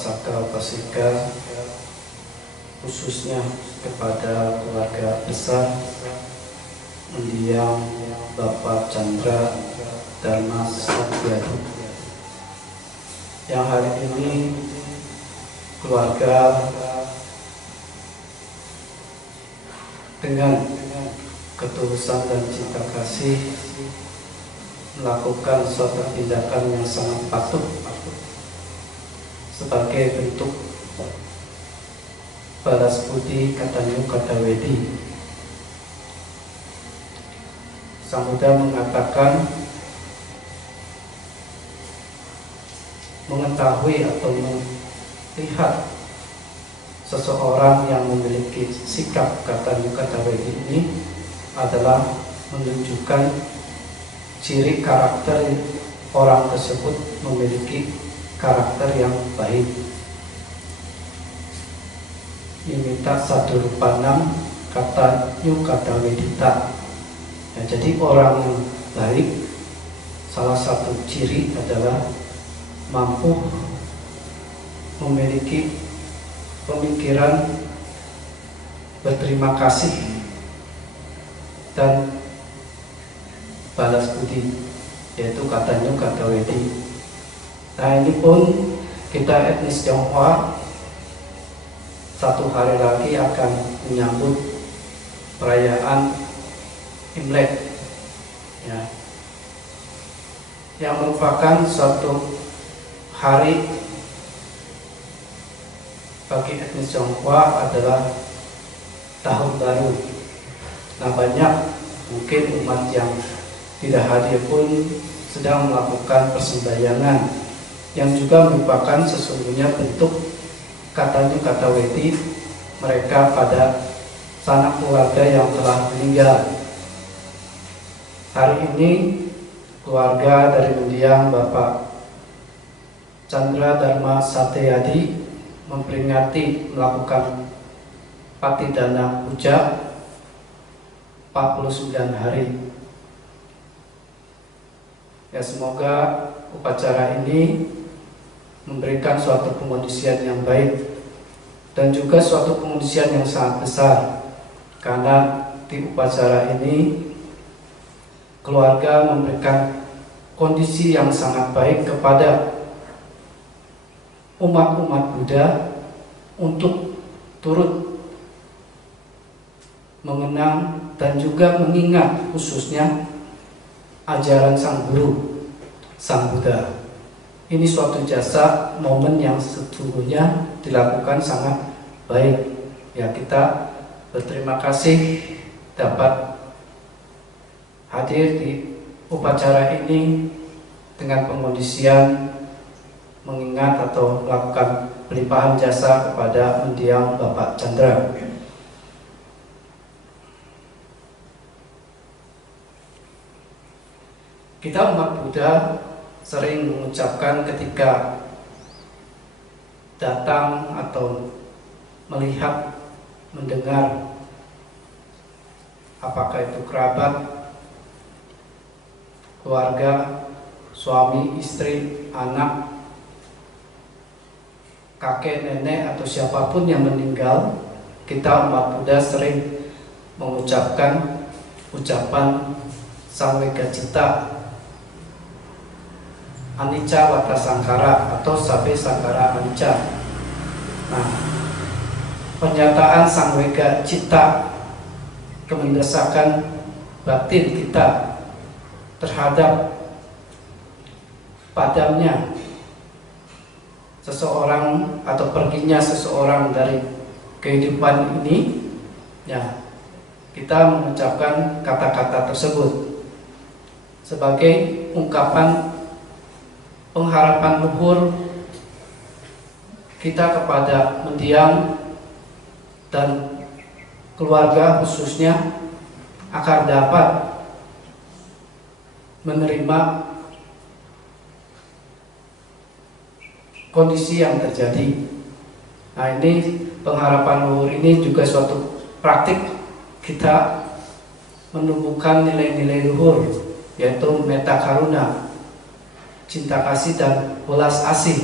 upasaka-upasika, khususnya kepada keluarga besar mendiang Bapak Chandra Dharma Satyadi, yang hari ini keluarga dengan ketulusan dan cinta kasih melakukan suatu tindakan yang sangat patut sebagai bentuk balas budi Katanyu Katawedi. Sang Buddha mengatakan mengetahui atau melihat seseorang yang memiliki sikap Katanyu Katawedi ini adalah menunjukkan ciri karakter orang tersebut memiliki karakter yang baik. Nimita Sadurupanam Katanyu Katawedita. Ya, jadi orang yang baik, salah satu ciri adalah mampu memiliki pemikiran berterima kasih dan balas budi, yaitu Katanyu Katawedi. Nah, ini pun kita etnis Tionghoa satu hari lagi akan menyambut perayaan Imlek, ya, yang merupakan suatu hari bagi etnis Tionghoa adalah tahun baru. Nah, banyak mungkin umat yang tidak hadir pun sedang melakukan persembahyangan yang juga merupakan sesungguhnya bentuk Katanyu Katawedi mereka pada sanak keluarga yang telah meninggal. Hari ini keluarga dari mendiang Bapak Chandra Dharma Satyadi memperingati melakukan Patidana Puja 49 hari. Ya, semoga upacara ini memberikan suatu pengondisian yang baik dan juga suatu pengondisian yang sangat besar, karena di upacara ini keluarga memberikan kondisi yang sangat baik kepada umat-umat Buddha untuk turut mengenang dan juga mengingat khususnya ajaran Sang Guru, Sang Buddha. Ini suatu jasa momen yang sesungguhnya dilakukan sangat baik. Ya, kita berterima kasih dapat hadir di upacara ini dengan pengondisian mengingat atau melakukan pelimpahan jasa kepada mendiang Bapak Chandra. Kita umat Buddha sering mengucapkan ketika datang atau melihat, mendengar, apakah itu kerabat, keluarga, suami, istri, anak, kakek, nenek, atau siapapun yang meninggal, kita umat Buddha sering mengucapkan ucapan Samvega Citta, Anicca Wata Sangkara atau Sabe Sangkara Anicca. Nah, pernyataan Samvega Citta, kemendesakan batin kita terhadap padamnya seseorang atau perginya seseorang dari kehidupan ini, ya, kita mengucapkan kata-kata tersebut sebagai ungkapan pengharapan luhur kita kepada mendiang dan keluarga khususnya agar dapat menerima kondisi yang terjadi. Nah, ini pengharapan luhur ini juga suatu praktik kita menumbuhkan nilai-nilai luhur, yaitu metta karuna, cinta kasih dan welas asih.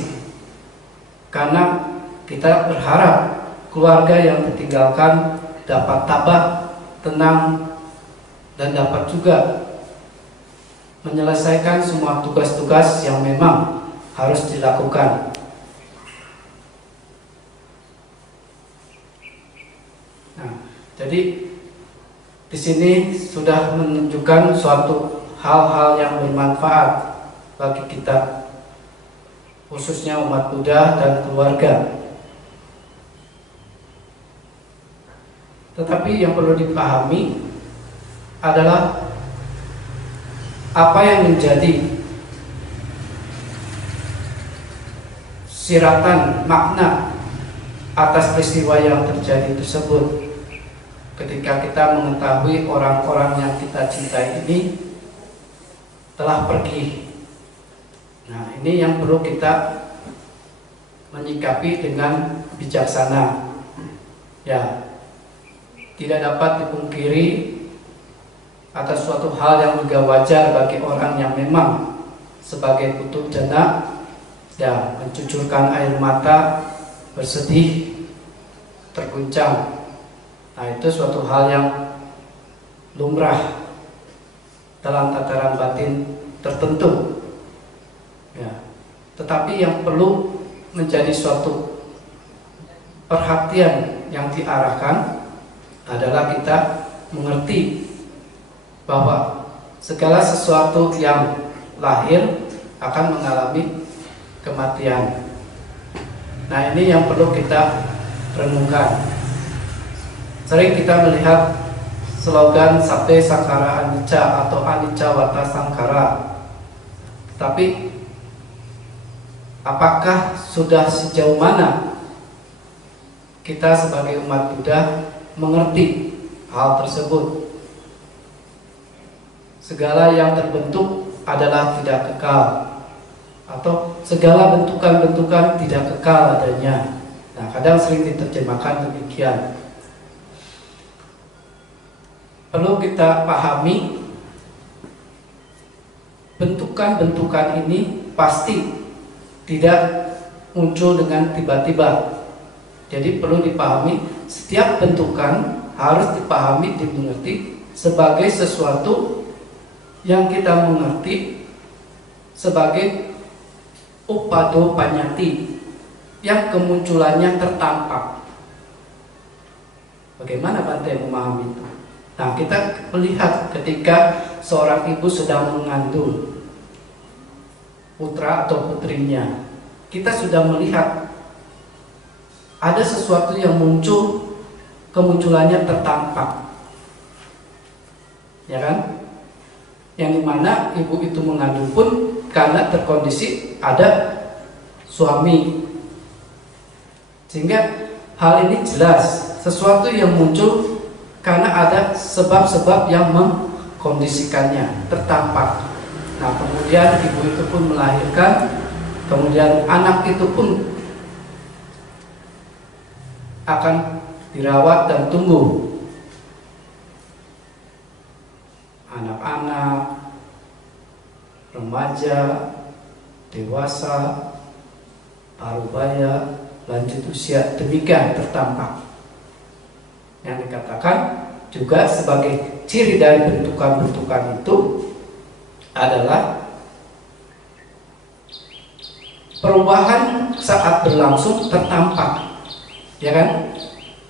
karena kita berharap keluarga yang ditinggalkan dapat tabah, tenang, dan dapat juga menyelesaikan semua tugas-tugas yang memang harus dilakukan. Nah, jadi di sini sudah menunjukkan suatu hal-hal yang bermanfaat bagi kita, khususnya umat Buddha dan keluarga. Tetapi yang perlu dipahami adalah apa yang menjadi siratan makna atas peristiwa yang terjadi tersebut. Ketika kita mengetahui orang-orang yang kita cintai ini telah pergi. Nah, ini yang perlu kita menyikapi dengan bijaksana. Ya, tidak dapat dipungkiri atas suatu hal yang juga wajar bagi orang yang memang sebagai putu jana, ya, mencucurkan air mata, bersedih, terguncang. Nah, itu suatu hal yang lumrah dalam tataran batin tertentu. Ya. Tetapi yang perlu menjadi suatu perhatian yang diarahkan adalah kita mengerti bahwa segala sesuatu yang lahir akan mengalami kematian. Nah, ini yang perlu kita renungkan. Sering kita melihat slogan Sabde Sankara Anicca atau Anicca Wata Sankara. Tapi apakah sudah sejauh mana kita sebagai umat Buddha mengerti hal tersebut? Segala yang terbentuk adalah tidak kekal, atau segala bentukan-bentukan tidak kekal adanya. Nah, kadang sering diterjemahkan demikian. Perlu kita pahami, bentukan-bentukan ini pasti tidak muncul dengan tiba-tiba. Jadi perlu dipahami, setiap bentukan harus dipahami, dimengerti sebagai sesuatu yang kita mengerti sebagai upado panyati, yang kemunculannya tertampak. Bagaimana Bante memahami itu? Nah, kita melihat ketika seorang ibu sedang mengandung putra atau putrinya, kita sudah melihat ada sesuatu yang muncul, kemunculannya tertampak, ya kan? Yang dimana ibu itu mengandung pun karena terkondisi ada suami, sehingga hal ini jelas sesuatu yang muncul karena ada sebab-sebab yang mengkondisikannya tertampak. Nah, kemudian ibu itu pun melahirkan, kemudian anak itu pun akan dirawat dan tumbuh. Anak-anak, remaja, dewasa, parubaya, lanjut usia, demikian tertampak. Yang dikatakan juga sebagai ciri dari bentukan-bentukan itu adalah perubahan saat berlangsung tertampak, ya kan?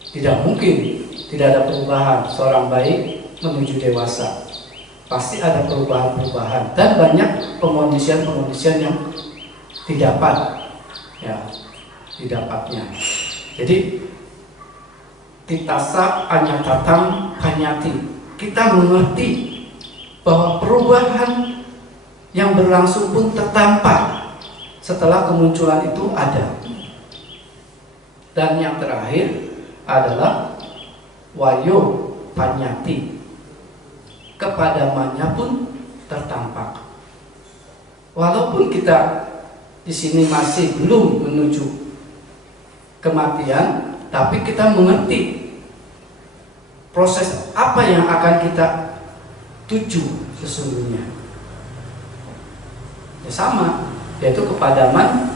Tidak mungkin tidak ada perubahan seorang bayi menuju dewasa. Pasti ada perubahan-perubahan dan banyak pengondisian-pengondisian yang didapat, ya, didapatnya. Jadi titasa anyatatam panyati, kita mengerti bahwa perubahan yang berlangsung pun tertampak setelah kemunculan itu ada. Dan yang terakhir adalah wayo panyati, kepadamannya pun tertampak. Walaupun kita di sini masih belum menuju kematian, tapi kita mengerti proses apa yang akan kita tuju sesungguhnya. Ya sama, yaitu kepadaman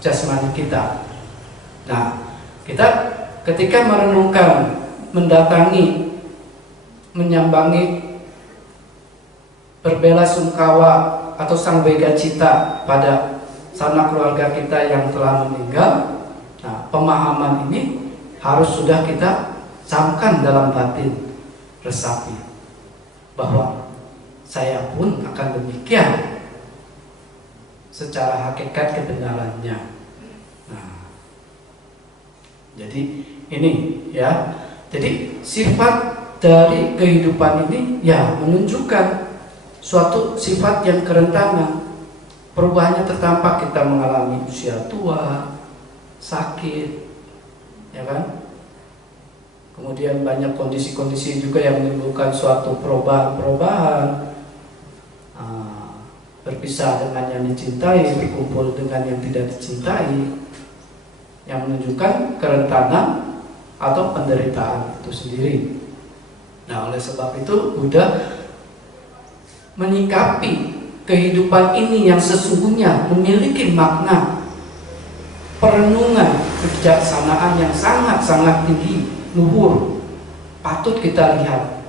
jasmani kita. Nah, kita ketika merenungkan, mendatangi, menyambangi, berbela sungkawa atau sang bega cita pada sanak keluarga kita yang telah meninggal, nah, pemahaman ini harus sudah kita camkan dalam batin, resapi bahwa saya pun akan demikian secara hakikat kebenarannya. Nah, jadi ini ya, jadi sifat dari kehidupan ini ya menunjukkan suatu sifat yang kerentanan. Perubahannya tertampak, kita mengalami usia tua, sakit, ya kan? Kemudian banyak kondisi-kondisi juga yang menimbulkan suatu perubahan, berpisah dengan yang dicintai, berkumpul dengan yang tidak dicintai, yang menunjukkan kerentanan atau penderitaan itu sendiri. Nah, oleh sebab itu Buddha menyikapi kehidupan ini yang sesungguhnya memiliki makna perenungan kebijaksanaan yang sangat-sangat tinggi, luhur, patut kita lihat.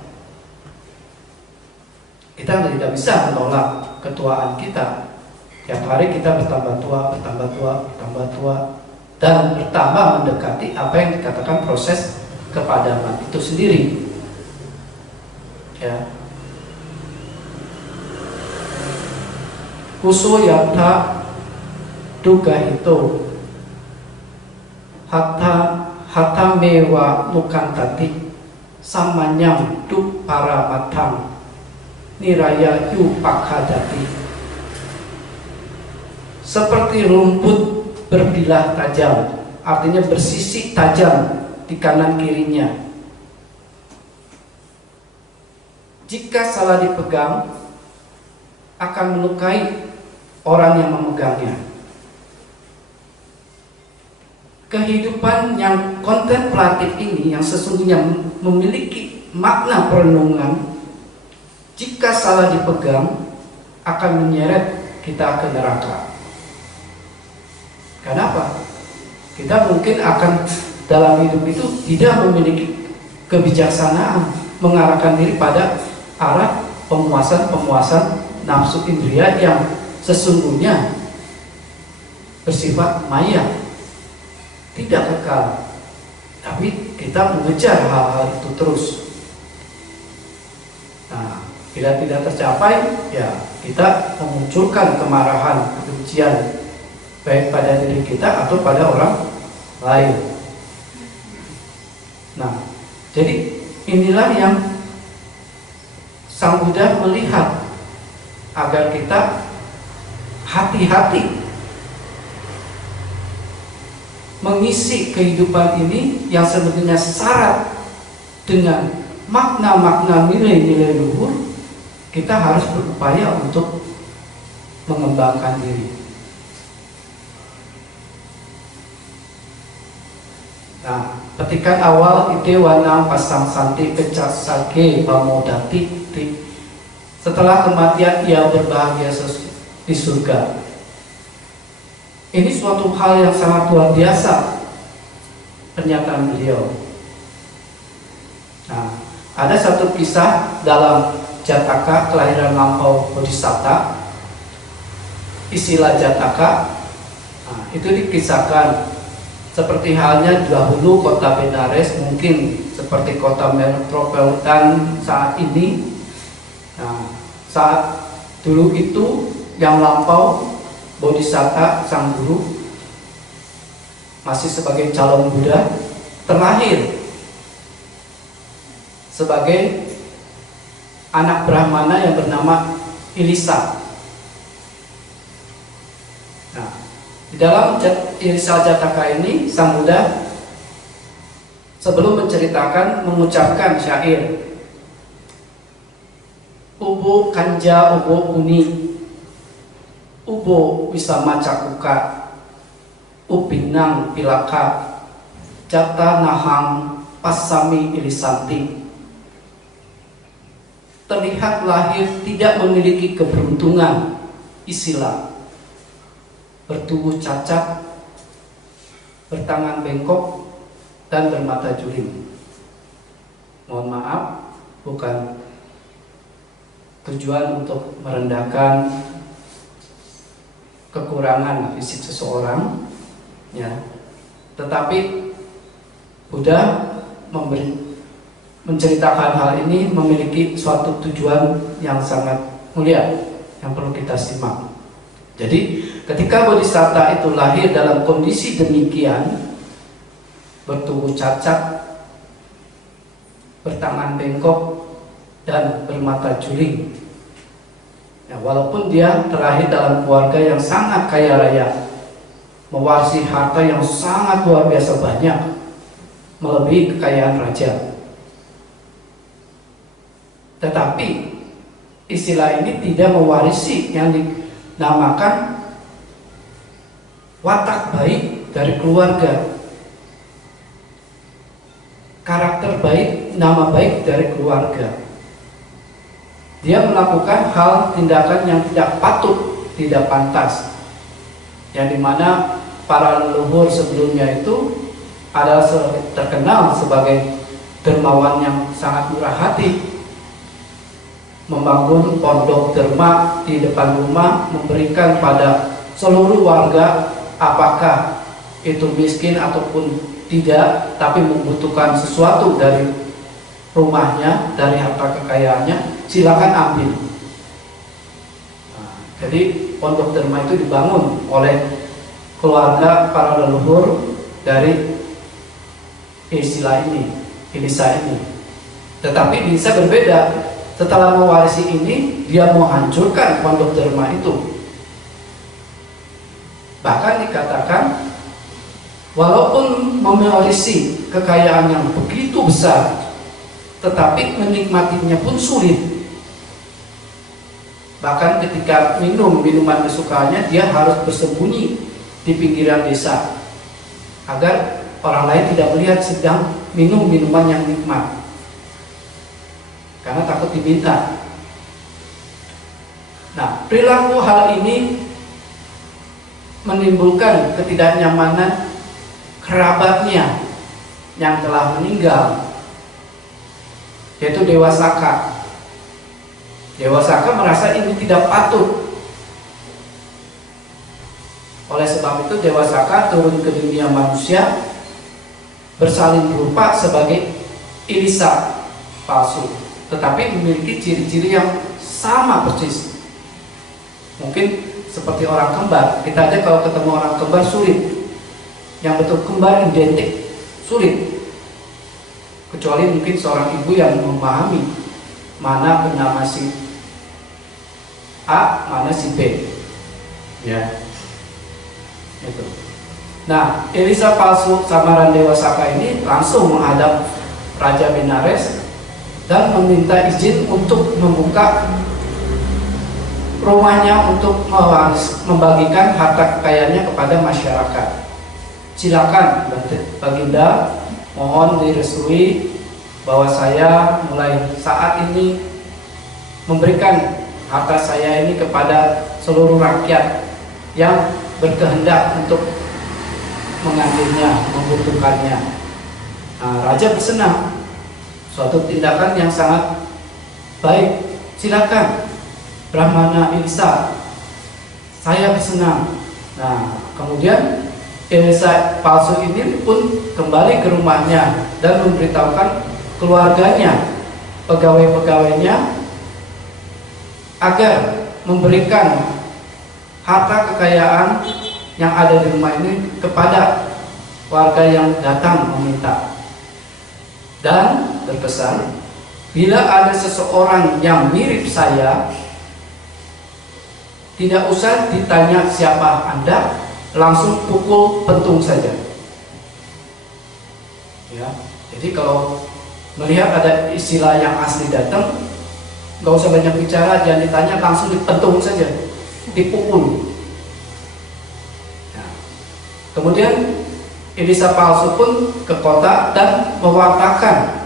Kita tidak bisa menolak ketuaan kita. Tiap hari kita bertambah tua, bertambah tua, bertambah tua, dan bertambah mendekati apa yang dikatakan proses kepadaman itu sendiri. Ya. Kuso yata duga itu hatta mewa nukantati samanyam duk para matang niraya yupakadati. Seperti rumput berbilah tajam, artinya bersisik tajam di kanan kirinya. Jika salah dipegang akan melukai orang yang memegangnya. Kehidupan yang kontemplatif ini, yang sesungguhnya memiliki makna perenungan, jika salah dipegang akan menyeret kita ke neraka. Kenapa? Kita mungkin akan dalam hidup itu tidak memiliki kebijaksanaan, mengarahkan diri pada arah pemuasan nafsu indria yang sesungguhnya bersifat maya, tidak kekal, tapi kita mengejar hal-hal itu terus. Nah, bila tidak tercapai, ya kita memunculkan kemarahan, kebencian, baik pada diri kita atau pada orang lain. Nah, jadi inilah yang Sang Buddha melihat agar kita hati-hati mengisi kehidupan ini yang sebenarnya syarat dengan makna-makna nilai-nilai luhur. Kita harus berupaya untuk mengembangkan diri. Nah, petikan awal ide wanang pasang santi pecah sage pamodati. Setelah kematian ia berbahagia di surga. Ini suatu hal yang sangat luar biasa pernyataan beliau. Nah, ada satu kisah dalam Jataka kelahiran lampau Bodhisatta, istilah Jataka. Nah, itu dikisahkan seperti halnya dahulu kota Benares, mungkin seperti kota metropolitan saat ini. Nah, saat dulu itu yang lampau Bodhisatta sang guru masih sebagai calon Buddha terlahir sebagai anak Brahmana yang bernama Ilisa. Nah, di dalam Ilisa Jataka ini sang Buddha sebelum menceritakan mengucapkan syair Ubo kanja ubo uni Ubo wisama cakuka Upinang pilaka Jata nahang pasami ilisanti. Terlihat lahir tidak memiliki keberuntungan, isilah bertubuh cacat bertangan bengkok, dan bermata juling. Mohon maaf, bukan tujuan untuk merendahkan kekurangan fisik seseorang, ya. Tetapi Buddha menceritakan hal ini memiliki suatu tujuan yang sangat mulia yang perlu kita simak. Jadi ketika Bodhisatta itu lahir dalam kondisi demikian, bertubuh cacat, bertangan bengkok, dan bermata juling, ya, walaupun dia terlahir dalam keluarga yang sangat kaya raya, mewarisi harta yang sangat luar biasa banyak, melebihi kekayaan raja, tetapi istilah ini tidak mewarisi yang dinamakan watak baik dari keluarga, karakter baik, nama baik dari keluarga. Dia melakukan hal tindakan yang tidak patut, tidak pantas, yang dimana para leluhur sebelumnya itu adalah terkenal sebagai dermawan yang sangat murah hati, membangun pondok derma di depan rumah, memberikan pada seluruh warga, apakah itu miskin ataupun tidak, tapi membutuhkan sesuatu dari rumahnya, dari harta kekayaannya, silakan ambil. Nah, jadi pondok derma itu dibangun oleh keluarga para leluhur dari istilah ini, Ilisa ini. Tetapi bisa berbeda. Setelah mewarisi ini, dia mau hancurkan pondok derma itu. Bahkan dikatakan, walaupun mewarisi kekayaan yang begitu besar, tetapi menikmatinya pun sulit. Bahkan ketika minum minuman kesukaannya, dia harus bersembunyi di pinggiran desa agar orang lain tidak melihat sedang minum minuman yang nikmat, karena takut diminta. Nah, perilaku hal ini menimbulkan ketidaknyamanan kerabatnya yang telah meninggal, yaitu Dewa Saka. Dewa Saka merasa ini tidak patut. Oleh sebab itu Dewa Saka turun ke dunia manusia, bersalin rupa sebagai Ilisa palsu, tetapi memiliki ciri-ciri yang sama persis. Mungkin seperti orang kembar. Kita aja kalau ketemu orang kembar sulit. Yang betul kembar identik sulit. Kecuali mungkin seorang ibu yang memahami mana bernama si A, mana si B. Ya. Itu. Nah, Ilisa palsu samaran Dewa Saka ini langsung menghadap Raja Benares dan meminta izin untuk membuka rumahnya untuk membagikan harta kekayaannya kepada masyarakat. Silakan Baginda, mohon direstui bahwa saya mulai saat ini memberikan harta saya ini kepada seluruh rakyat yang berkehendak untuk mengambilnya, membutuhkannya. Nah, Raja bersenang, suatu tindakan yang sangat baik. Silakan Brahmana Ilisa, saya bersenang. Nah, kemudian Ilisa palsu ini pun kembali ke rumahnya dan memberitahukan keluarganya, pegawai-pegawainya, agar memberikan harta kekayaan yang ada di rumah ini kepada warga yang datang meminta. Dan berpesan, bila ada seseorang yang mirip saya, tidak usah ditanya siapa Anda, langsung pukul pentung saja. Ya, jadi kalau melihat ada istilah yang asli datang, nggak usah banyak bicara, jangan ditanya, langsung dipentung saja, dipukul. Nah, kemudian Ilisa palsu pun ke kota dan mewartakan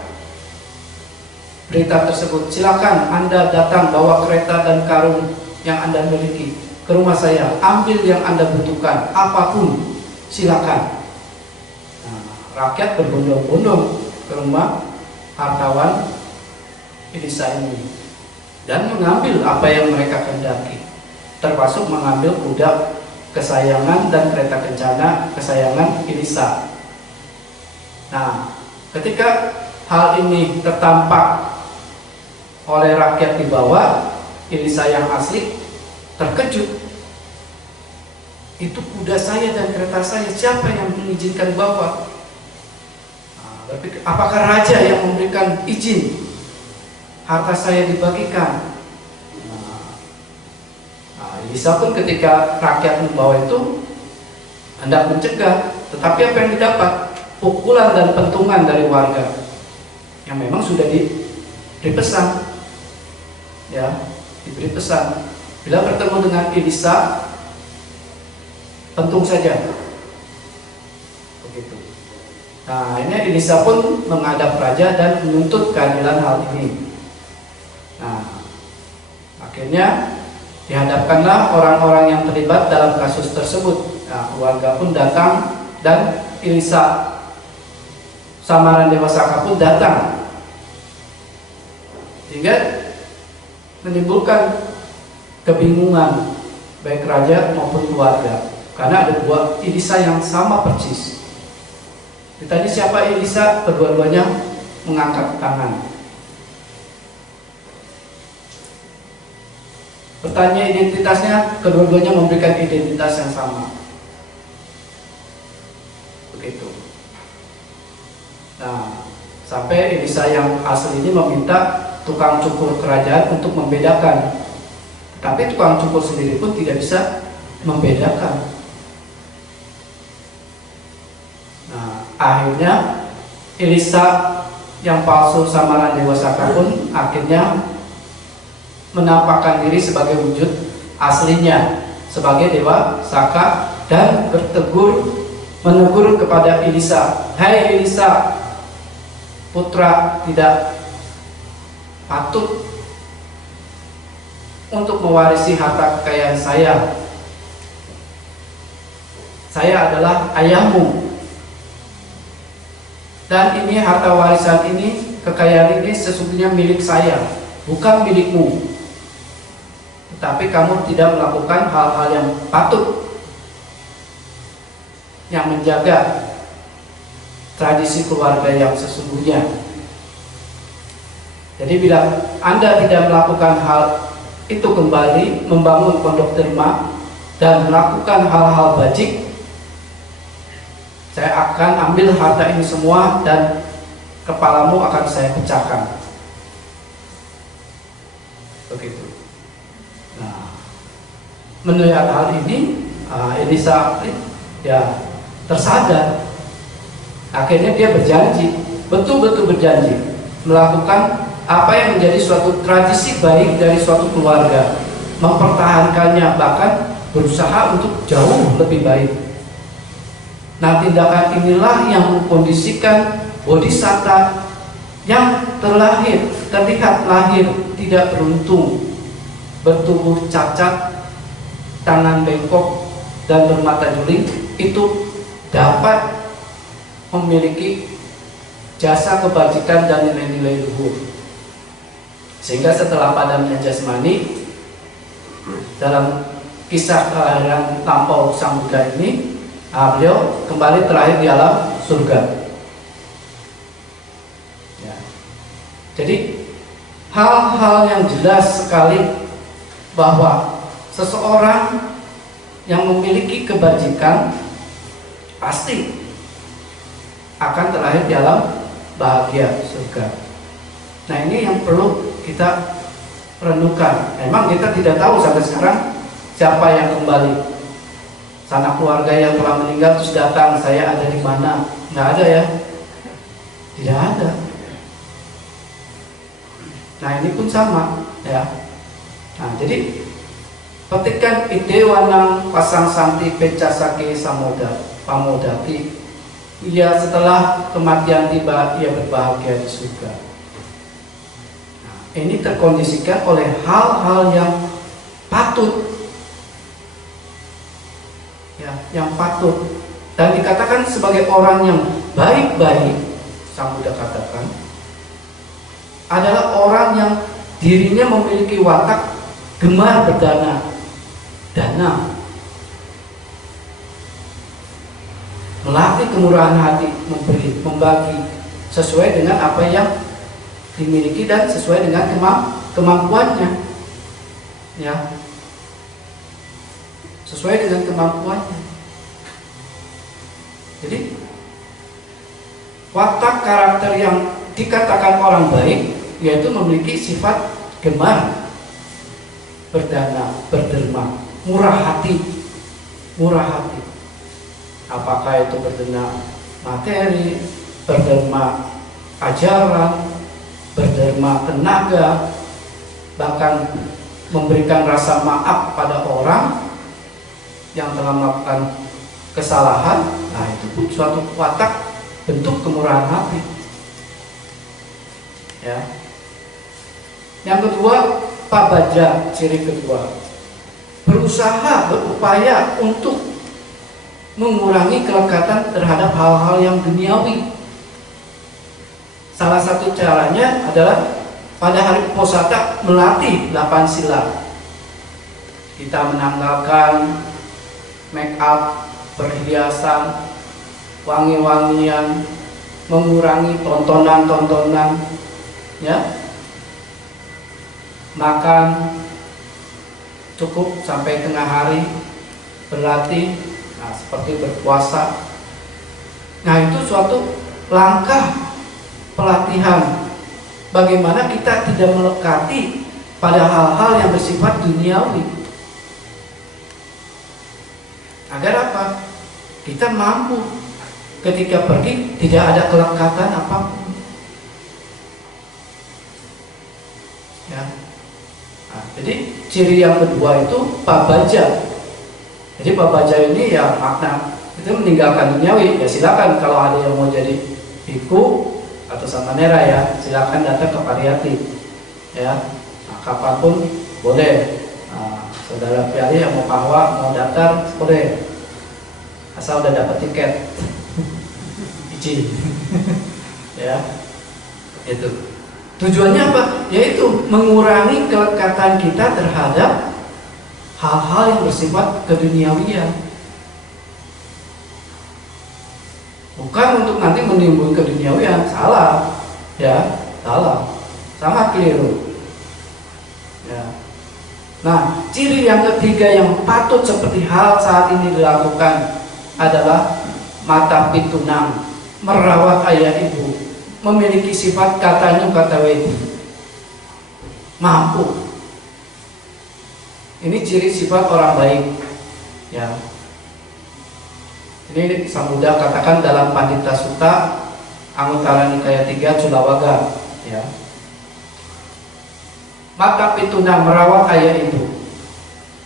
berita tersebut. Silakan Anda datang bawa kereta dan karung yang Anda miliki ke rumah saya, ambil yang Anda butuhkan, apapun silakan. rakyat berbondong-bondong ke rumah hartawan Elisa ini dan mengambil apa yang mereka kehendaki, termasuk mengambil kuda kesayangan dan kereta kencana kesayangan Elisa. Nah, ketika hal ini tertampak oleh rakyat di bawah, Elisa yang asli terkejut. Itu kuda saya dan kereta saya, siapa yang mengizinkan bawa? Nah, apakah raja yang memberikan izin harta saya dibagikan? Nah, Elisa pun ketika rakyat membawa itu hendak mencegah, tetapi apa yang didapat? Pukulan dan pentungan dari warga yang memang sudah diberi pesan, ya, diberi pesan. Bila bertemu dengan Elisa, pentung saja, begitu. Nah, ini Elisa pun menghadap raja dan menuntut keadilan hal ini. Nah, akhirnya dihadapkanlah orang-orang yang terlibat dalam kasus tersebut. Nah, keluarga pun datang dan Elisa samaran Dewa Saka pun datang, sehingga menimbulkan kebingungan baik raja maupun keluarga, karena ada dua Elisa yang sama persis. Ditanya siapa Elisa, kedua-duanya mengangkat tangan. Bertanya identitasnya, kedua-duanya memberikan identitas yang sama. Begitu. Nah, sampai Elisa yang asli ini meminta tukang cukur kerajaan untuk membedakan, tapi tukang cukur sendiri pun tidak bisa membedakan. Nah, akhirnya Elisa yang palsu samaran Dewa Saka pun akhirnya menampakkan diri sebagai wujud aslinya sebagai Dewa Saka dan menegur kepada Elisa, "Hai Elisa, putra tidak patut untuk mewarisi harta kekayaan saya. Saya adalah ayahmu. Dan ini harta warisan ini, kekayaan ini sesungguhnya milik saya, bukan milikmu. Tetapi kamu tidak melakukan hal-hal yang patut, yang menjaga tradisi keluarga yang sesungguhnya. Jadi bila Anda tidak melakukan hal itu kembali, membangun pondok derma dan melakukan hal-hal bajik, saya akan ambil harta ini semua dan kepalamu akan saya pecahkan." Begitu. Nah, melihat hal ini, Elisa ya tersadar. Akhirnya dia berjanji, betul-betul berjanji melakukan apa yang menjadi suatu tradisi baik dari suatu keluarga, mempertahankannya, bahkan berusaha untuk jauh lebih baik. Nah, tindakan inilah yang mengkondisikan Bodhisatta yang terlihat lahir tidak beruntung, bertubuh cacat, tangan bengkok dan bermata juling, itu dapat memiliki jasa kebajikan dan nilai-nilai luhur. Sehingga setelah padamnya jasmani, dalam kisah kelahiran lampau Sang Buddha ini, beliau kembali terlahir di alam surga. Ya. Jadi hal-hal yang jelas sekali bahwa seseorang yang memiliki kebajikan pasti akan terlahir di alam bahagia surga. Nah, ini yang perlu kita renungkan. Memang kita tidak tahu sampai sekarang siapa yang kembali. Sanak keluarga yang telah meninggal terus datang, "Saya ada di mana?" Nggak ada ya, tidak ada. Nah, ini pun sama ya. Nah, jadi petikan idewanang pasang santi pecasake pamodati, ia setelah kematian tiba ia berbahagia di surga. Ini terkondisikan oleh hal-hal yang patut, ya, yang patut, dan dikatakan sebagai orang yang baik-baik, Sang Buddha katakan, adalah orang yang dirinya memiliki watak gemar berdana, dana, melatih kemurahan hati, memberi, membagi sesuai dengan apa yang dimiliki dan sesuai dengan kemampuannya, ya, sesuai dengan kemampuannya. Jadi watak karakter yang dikatakan orang baik yaitu memiliki sifat gemar berdana, berderma, murah hati, murah hati. Apakah itu berderma materi, berderma ajaran, berderma tenaga, bahkan memberikan rasa maaf pada orang yang telah melakukan kesalahan. Nah, itu pun suatu watak bentuk kemurahan hati, ya. Yang kedua, pabaja, ciri kedua, berusaha, berupaya untuk mengurangi kelekatan terhadap hal-hal yang duniawi. Salah satu caranya adalah pada hari Posata melatih 8 sila. Kita menanggalkan make up, perhiasan, wangi-wangian, mengurangi tontonan-tontonan, ya. Makan cukup sampai tengah hari, berlatih, nah, seperti berpuasa. Nah, itu suatu langkah pelatihan bagaimana kita tidak melekati pada hal-hal yang bersifat duniawi. Agar apa? Kita mampu ketika pergi tidak ada kelekatan apapun, ya. Nah, jadi ciri yang kedua itu pabaja. Jadi pabaja ini ya makna itu meninggalkan duniawi. Ya silakan kalau ada yang mau jadi biku atau samanera, ya silakan datang ke Pariyati, ya. Nah, kapanpun boleh. Nah, saudara Piari yang mau kahwa, mau daftar boleh, asal udah dapat tiket izin. Ya, itu tujuannya apa? Yaitu mengurangi kelekatan kita terhadap hal-hal yang bersifat keduniawian, bukan untuk nanti menimbulkan keduniawian. Salah, ya, salah, sangat keliru, ya. Nah, ciri yang ketiga yang patut seperti hal saat ini dilakukan adalah mata pitunang, merawat ayah ibu, memiliki sifat katanya kata wedi, mampu. Ini ciri sifat orang baik, ya. Ini Sang Buddha katakan dalam Pandita Sutta Anguttara Nikaya 3 Culawaga, ya. Mata pitunang, merawat ayah ibu.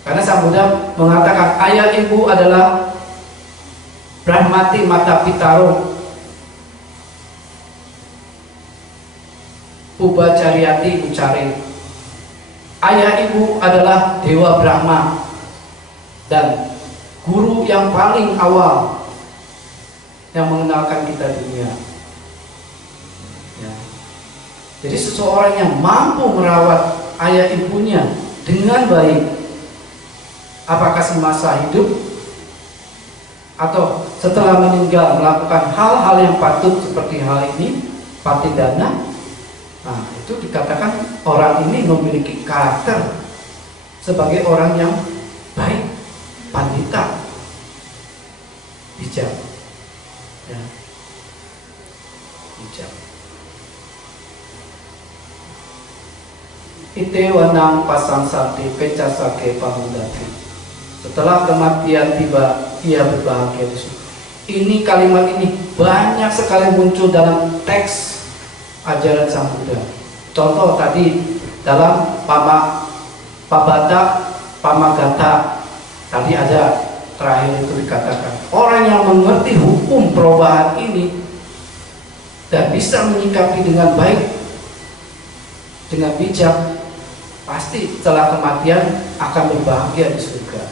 Karena Sang Buddha mengatakan ayah ibu adalah Brahmati mata pitaro, Pubacaryati ucare. Ayah ibu adalah Dewa Brahma dan guru yang paling awal yang mengenalkan kita dunia, ya. Jadi seseorang yang mampu merawat ayah ibunya dengan baik, apakah semasa hidup atau setelah meninggal, melakukan hal-hal yang patut seperti hal ini, patidana, nah itu dikatakan orang ini memiliki karakter sebagai orang yang baik, pandita, bijak, ya, bijak. Ite wanang pasang sate pecasake pamudati. Setelah kematian tiba, ia berbahagia di surga. Ini kalimat ini banyak sekali muncul dalam teks ajaran Sang Buddha. Contoh tadi dalam Pabata Pamagata tadi ada terakhir itu dikatakan orang yang mengerti hukum perubahan ini dan bisa menyikapi dengan baik, dengan bijak, pasti setelah kematian akan berbahagia di surga,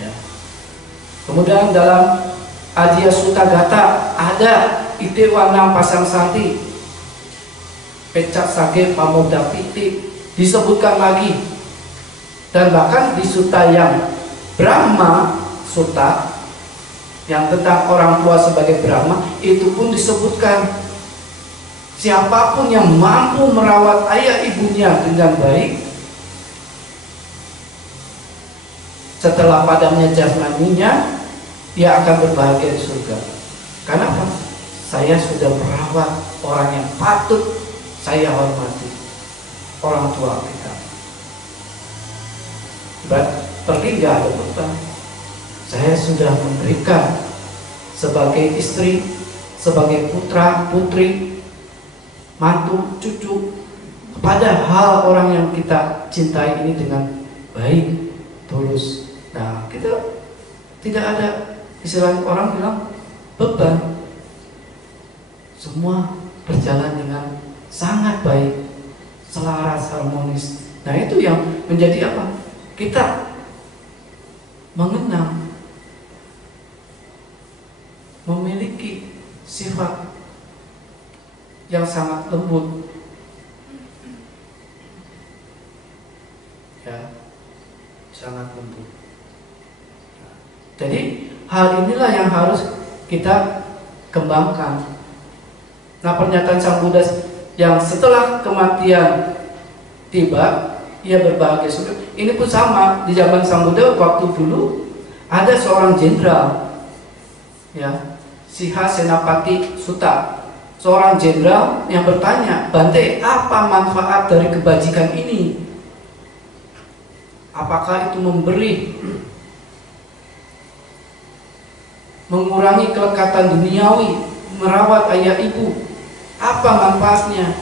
ya. Kemudian dalam Adia Sutagata ada, Ite Wana Pasang Sati, Pecak Sage Pamoda Piti, disebutkan lagi. Dan bahkan di sutta yang Brahma Sutta, yang tentang orang tua sebagai Brahma, itu pun disebutkan siapapun yang mampu merawat ayah ibunya dengan baik, setelah padamnya jasmaninya, dia akan berbahagia di surga. Karena apa? Saya sudah merawat orang yang patut saya hormati, orang tua kita. Pergi nggak ada beban. Saya sudah memberikan sebagai istri, sebagai putra, putri, mantu, cucu, kepada hal orang yang kita cintai ini dengan baik, tulus. Nah, kita tidak ada istilah orang bilang beban. Semua berjalan dengan sangat baik, selaras, harmonis. Nah, itu yang menjadi apa? Kita mengenal, memiliki sifat yang sangat lembut, ya, sangat lembut. Jadi hal inilah yang harus kita kembangkan. Nah, pernyataan Sang Buddha yang setelah kematian tiba, ia berbahagia surga. Ini pun sama di zaman Sang Buddha. Waktu dulu ada seorang jenderal, ya, Siha Senapati Sutta, seorang jenderal yang bertanya, Bante, apa manfaat dari kebajikan ini? Apakah itu mengurangi kelekatan duniawi, merawat ayah ibu? Apa manfaatnya?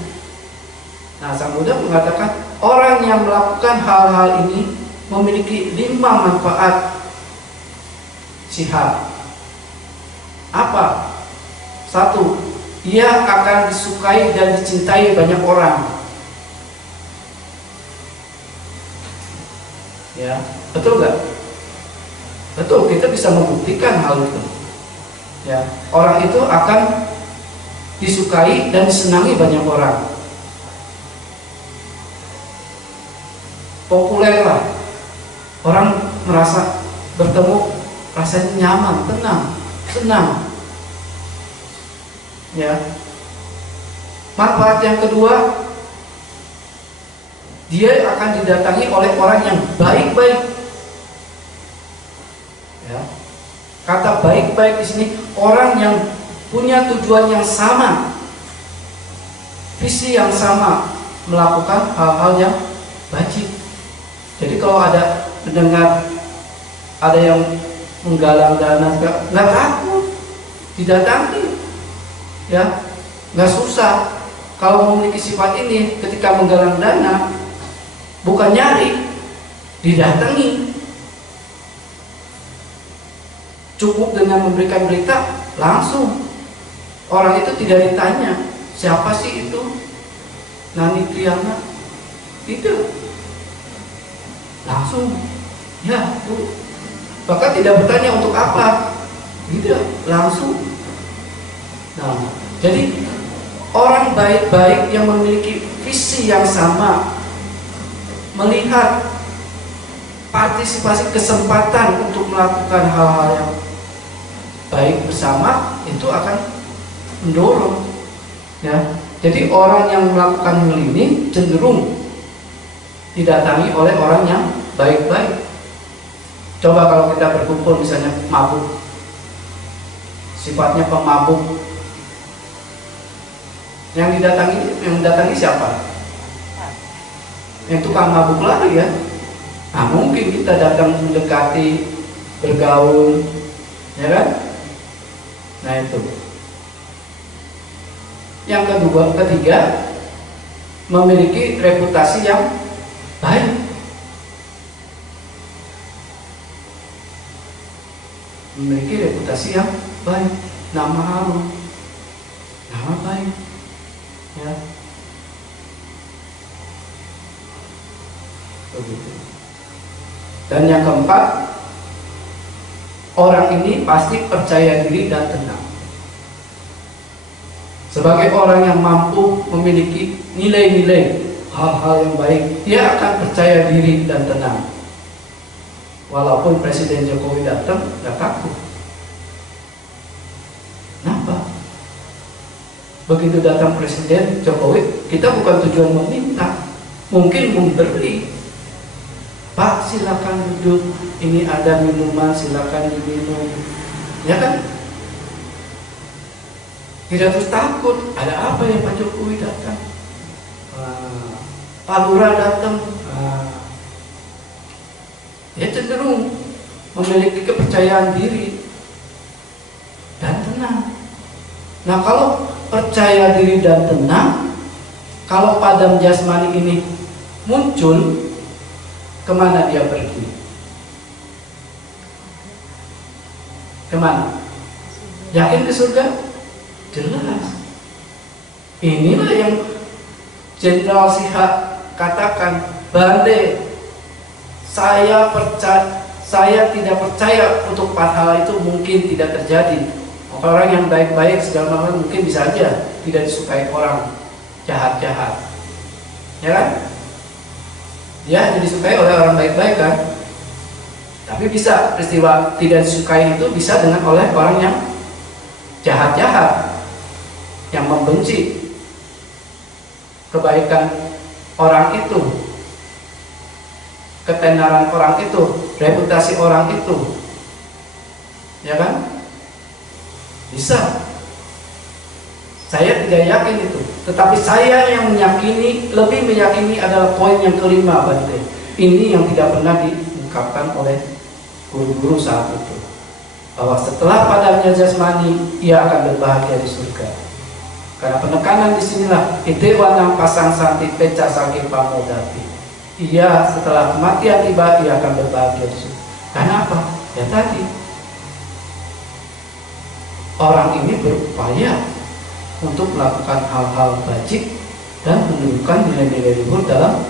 Nah, Sang Buddha mengatakan orang yang melakukan hal-hal ini memiliki 5 manfaat siha. Apa? 1, ia akan disukai dan dicintai banyak orang. Ya, betul nggak? Betul, kita bisa membuktikan hal itu. Ya, orang itu akan disukai dan disenangi banyak orang. Populer lah, orang merasa bertemu rasanya nyaman, tenang, senang. Ya. Manfaat yang kedua, dia akan didatangi oleh orang yang baik-baik. Ya. Kata baik-baik di sini orang yang punya tujuan yang sama, visi yang sama, melakukan hal-hal yang baik. Jadi kalau ada mendengar ada yang menggalang dana, nggak takut, didatangi, ya, nggak susah. Kalau memiliki sifat ini, ketika menggalang dana, bukan nyari, didatangi. Cukup dengan memberikan berita, langsung. Orang itu tidak ditanya, siapa sih itu? Nani Triana? Tidak. Langsung, ya Bu. Bahkan tidak bertanya untuk apa, tidak, langsung. Nah, jadi orang baik-baik yang memiliki visi yang sama, melihat partisipasi kesempatan untuk melakukan hal-hal yang baik bersama, itu akan mendorong. Ya, jadi orang yang melakukan hal ini cenderung didatangi oleh orang yang baik-baik. Coba kalau kita berkumpul misalnya mabuk, sifatnya pemabuk, yang mendatangi siapa? Yang tukang mabuk lagi ya. Nah, mungkin kita datang mendekati, bergaul, ya kan? Nah, itu. Yang ketiga, memiliki reputasi yang baik. Memiliki reputasi yang baik, nama harum, nama baik, ya. Begitu. Dan yang keempat, orang ini pasti percaya diri dan tenang. Sebagai orang yang mampu memiliki nilai-nilai hal-hal yang baik, dia akan percaya diri dan tenang. Walaupun Presiden Jokowi datang, gak takut. Kenapa? Begitu datang Presiden Jokowi, kita bukan tujuan meminta, mungkin memberi. Pak, silakan duduk, ini ada minuman, silakan diminum, ya kan? Tidak terus takut, ada apa ya Pak Jokowi datang? Pak Lurah datang, dia cenderung memiliki kepercayaan diri dan tenang. Nah, kalau percaya diri dan tenang, kalau padam jasmani ini muncul, kemana dia pergi? Kemana? Yakin ke surga? Jelas. Inilah yang Jenderal Sihak katakan, Bante, saya tidak percaya untuk 4 hal itu mungkin tidak terjadi. Orang yang baik-baik segala macam mungkin bisa aja tidak disukai orang jahat-jahat, ya kan? Dia hanya disukai oleh orang baik-baik kan? Tapi bisa peristiwa tidak disukai itu bisa dengan oleh orang yang jahat-jahat, yang membenci kebaikan orang itu, ketenaran orang itu, reputasi orang itu, ya kan? Bisa. Saya tidak yakin itu, tetapi saya yang lebih meyakini adalah poin yang kelima, Bante. Ini yang tidak pernah diungkapkan oleh guru-guru saat itu, bahwa setelah padamnya jasmani, ia akan berbahagia di surga. Karena penekanan disinilah ide wanang pasang santi peca sake pamodati. Ia setelah kematian tiba, ia akan berbahagia di surga. Karena apa? Ya tadi, orang ini berupaya untuk melakukan hal-hal bajik dan menunjukkan nilai-nilai luhur dalam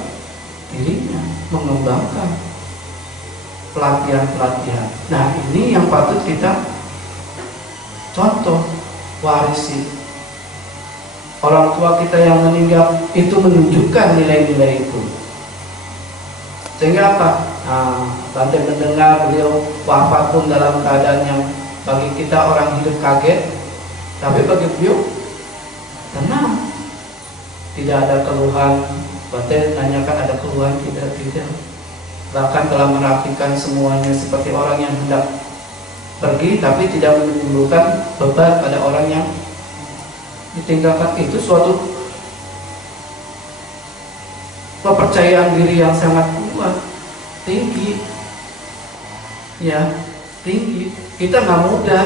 dirinya, mengembangkan pelatihan-pelatihan. Nah, ini yang patut kita contoh, warisi. Orang tua kita yang meninggal itu menunjukkan nilai-nilai itu. Sehingga apa? Nah, Bante mendengar beliau wafat pun dalam keadaan yang bagi kita orang hidup kaget, tapi bagi beliau tenang, tidak ada keluhan. Bante nanyakan ada keluhan, tidak. Bahkan telah merapikan semuanya seperti orang yang hendak pergi, tapi tidak menimbulkan beban pada orang yang ditinggalkan. Itu suatu kepercayaan diri yang sangat kuat, tinggi, ya, tinggi. Kita nggak mudah.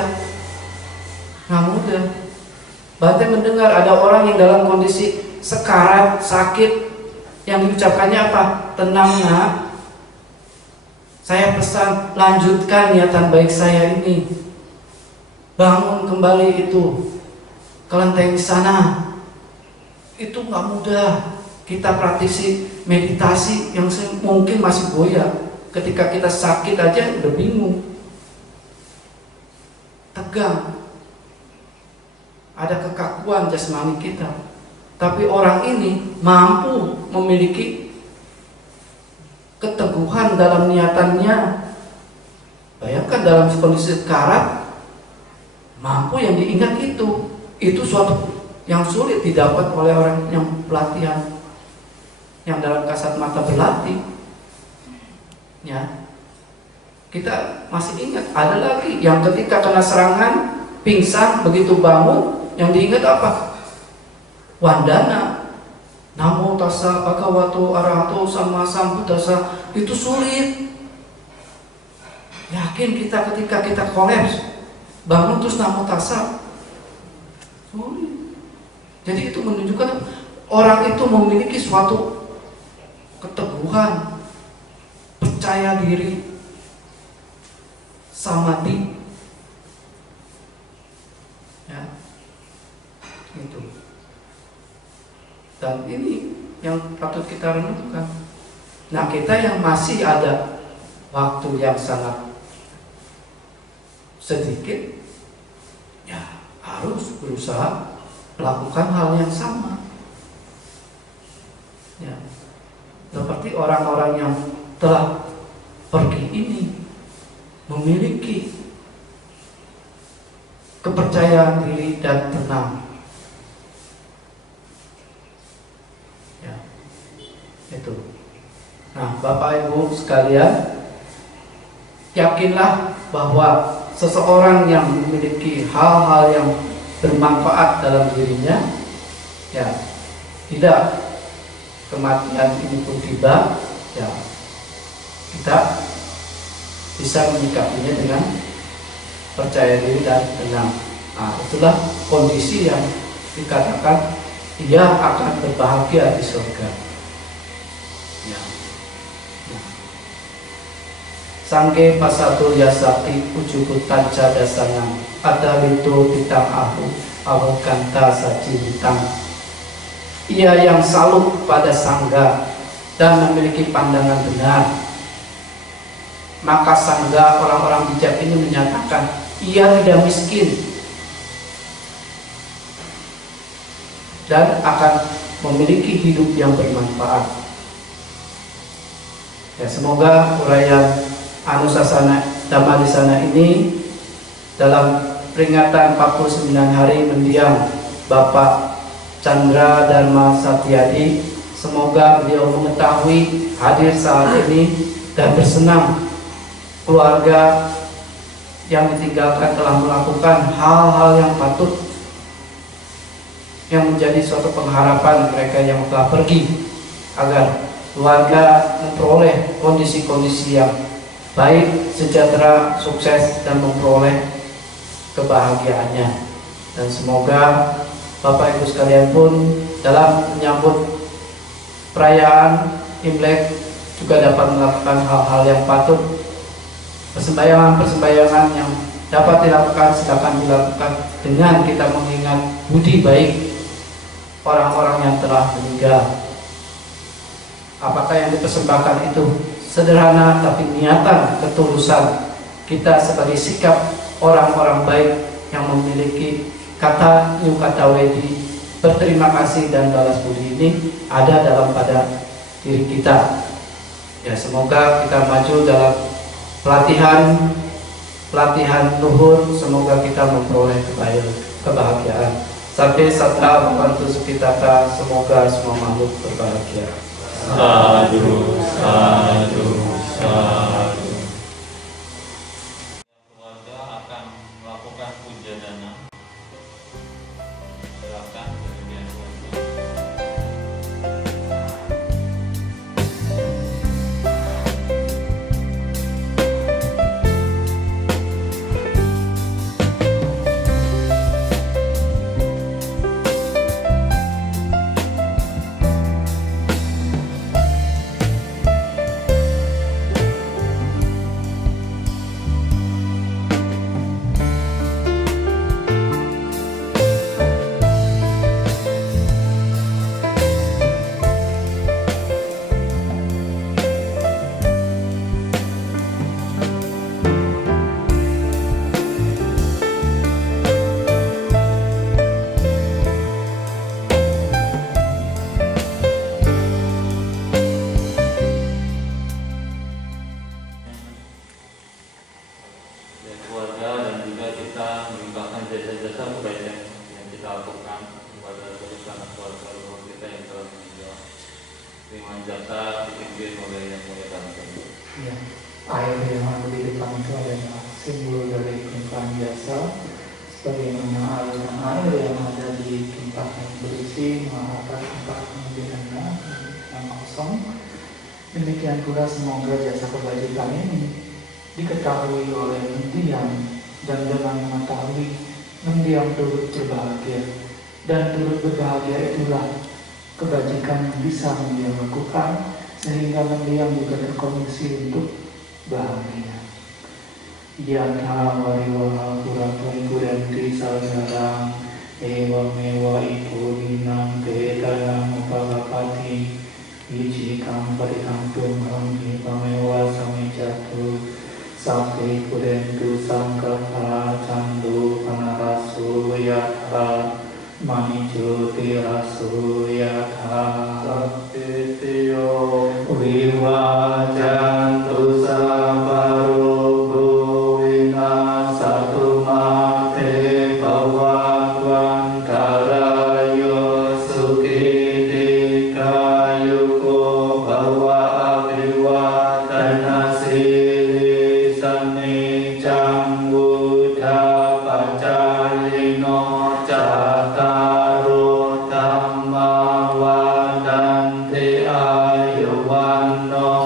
Bante mendengar ada orang yang dalam kondisi sekarat, sakit, yang diucapkannya apa? Tenang nak, saya pesan lanjutkan niatan baik saya ini, bangun kembali itu kelenteng di sana. Itu nggak mudah. Kita praktisi meditasi yang mungkin masih goyah. Ketika kita sakit aja udah bingung, tegang, ada kekakuan jasmani kita. Tapi orang ini mampu memiliki keteguhan dalam niatannya. Bayangkan dalam kondisi sekarat, mampu yang diingat itu suatu yang sulit didapat oleh orang yang pelatihan, yang dalam kasat mata berlatih. Ya, kita masih ingat ada lagi yang ketika kena serangan pingsan, begitu bangun yang diingat apa? Wandana, Namo tassa bhagavato arahato sama sambuddhassa. Itu sulit. Yakin kita ketika kita kolaps bangun terus Namo tassa, sulit. Jadi itu menunjukkan orang itu memiliki suatu keteguhan, percaya diri, samadhi, ya, itu. Dan ini yang patut kita renungkan. Nah, kita yang masih ada waktu yang sangat sedikit, ya harus berusaha melakukan hal yang sama. Ya, seperti orang-orang yang telah pergi ini memiliki kepercayaan diri dan tenang. Ya, itu. Nah, Bapak Ibu sekalian, yakinlah bahwa seseorang yang memiliki hal-hal yang bermanfaat dalam dirinya, ya, tidak kematian ini pun tiba, ya, kita bisa menyikapinya dengan percaya diri dan tenang. Nah, itulah kondisi yang dikatakan ia akan berbahagia di surga. Ya. Sangge pasatul yasati ujuku tanca dasangan ada itu bintang ahu kanta saji bintang. Ia yang salut pada sangga dan memiliki pandangan benar, maka sangga orang-orang bijak ini menyatakan ia tidak miskin dan akan memiliki hidup yang bermanfaat. Ya, semoga uraian Anusasana Dhamma di sana ini dalam peringatan 49 hari mendiang Bapak Chandra Dharma Satyadi, semoga beliau mengetahui hadir saat ini dan bersenang keluarga yang ditinggalkan telah melakukan hal-hal yang patut, yang menjadi suatu pengharapan mereka yang telah pergi, agar keluarga memperoleh kondisi-kondisi yang baik, sejahtera, sukses, dan memperoleh kebahagiaannya. Dan semoga Bapak Ibu sekalian pun dalam menyambut perayaan Imlek juga dapat melakukan hal-hal yang patut. Persembayangan yang dapat dilakukan silakan dilakukan dengan kita mengingat budi baik orang-orang yang telah meninggal. Apakah yang dipersembahkan itu sederhana, tapi niatan, ketulusan kita sebagai sikap orang-orang baik yang memiliki kata wedi, berterima kasih dan balas budi ini ada dalam pada diri kita. Ya, semoga kita maju dalam pelatihan luhur, semoga kita memperoleh kebahagiaan. Sampai satta membantu sepitaka, semoga semua makhluk berbahagia. Sadu, sadu, sadu. Keluarga akan melakukan puja dana. Silakan kemudian keluarga. Air yang ada di depan itu adalah simbol dari limpahan jasa, sebagaimana aliran air yang ada di tempat yang berisi mengarahkan tempat pembiarannya yang kosong. Demikian pula semoga jasa kebajikan ini diketahui oleh mendiang, dan dengan mengetahui mendiang turut berbahagia, dan turut berbahagia itulah kebajikan yang bisa mendiang lakukan, sehingga mendiang juga terkondisi untuk bahagia. Yatha wariwaha purata ikudanti salgarang ewa mewa iku dinam pedayang upagapati ijikam paritantum hampi pamewa samijatu sampai kudentu sangkapa Manicu tirasu yatha Sattitiyo Vivajantu sabarogo vinasatu mate bhavagvantarayo sukhitikayuko bhava abhivatana sili sanicang buddha pacayino Chataro dhamma vadanti ayuvanno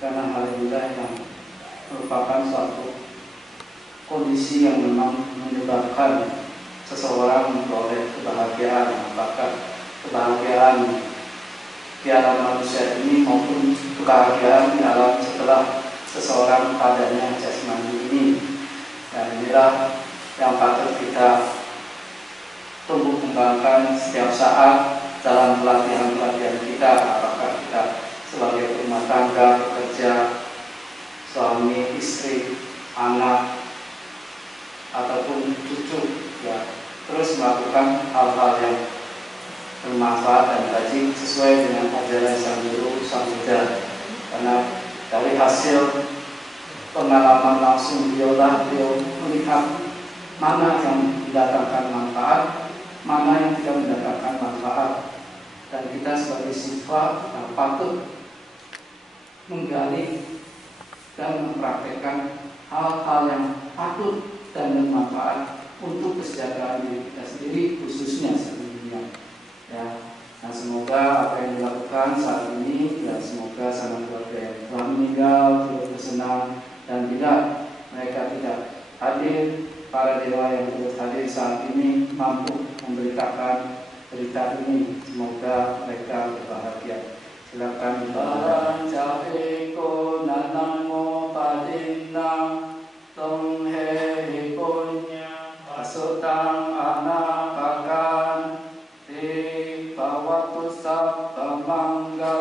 karena hal inilah yang merupakan suatu kondisi yang memang menyebabkan seseorang memperoleh kebahagiaan, apakah kebahagiaan di alam manusia ini maupun kebahagiaan di alam setelah seseorang padanya jasmani ini. Dan inilah yang patut kita tumbuh kembangkan setiap saat dalam pelatihan-pelatihan kita, apakah kita sebagai rumah tangga, pekerja, suami, istri, anak, ataupun cucu, ya, terus melakukan hal-hal yang bermanfaat dan baik sesuai dengan ajaran Sang Guru Sang Buddha. Karena dari hasil pengalaman langsung beliau melihat mana yang mendatangkan manfaat, mana yang tidak mendatangkan manfaat, dan kita sebagai siswa patut menggali dan mempraktekkan hal-hal yang patut dan bermanfaat untuk kesejahteraan diri kita sendiri, khususnya sedunia. Ya, nah semoga apa yang dilakukan saat ini, ya semoga sanak keluarga yang telah meninggal turut bersenang, dan bila mereka tidak hadir, para dewa yang turut hadir saat ini mampu memberitakan berita ini, semoga mereka berbahagia. Silakan Barancaeko nanamo padinna tonghe punya pasutang anakakan di bawatu sabda mangga